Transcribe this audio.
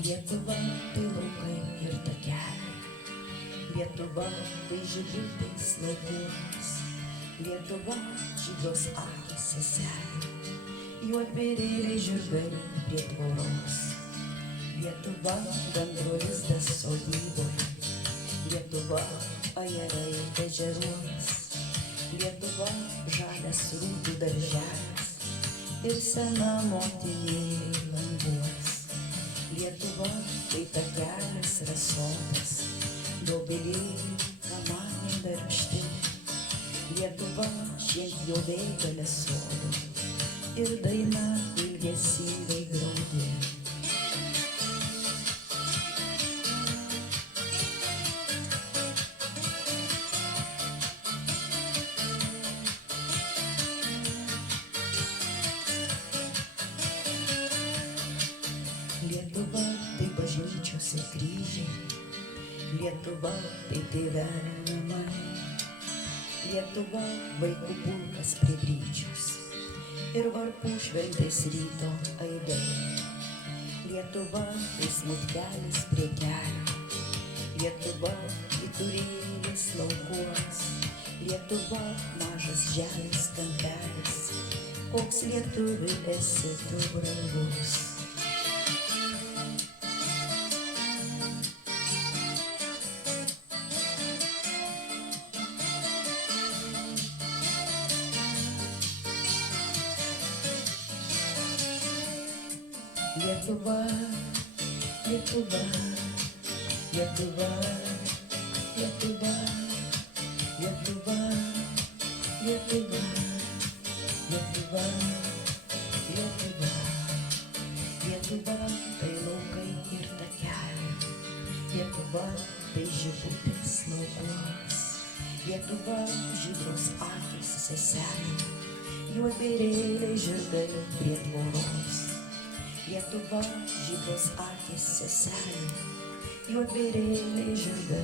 Lietuva tai laukai ir takeliai, Lietuva tai žydintais laukumas, Lietuva žydros akys seselė, juodbėrėliai žirgai prie tvoros. Lietuva gandro lizdas sodyboje, Lietuva ajerai ežeruos, Lietuva žalias rūtų darželis ir sena motinėlė languos. Lietuva tai takelis rasotas, dobėliai kamanė darbšti, Lietuva šienpjoviai gale sodo ir daina ilgesingai graudi. Lietuva tai bažnyčios ir kryžiai, Lietuva tai tėvelių namai, Lietuva vaikų pulkas prie gryčios ir varpų šventės ryto aidai. Lietuva tai smutkelis prie kelio, Lietuva įturėlis laukuos, Lietuva mažas žemės kampelis, koks lietuvių esi tu brangus. Lietuva, Lietuva, Lietuva, Lietuva, Lietuva, Lietuva, Lietuva, Lietuva, Lietuva tai laukai ir takeliai, Lietuva tai žibutės laukuos, Lietuva žydros akys seselė, juodbėrėliai žirgai prie tvoros. Lietuva žydros akys seselė, juodbėrėliai žirgai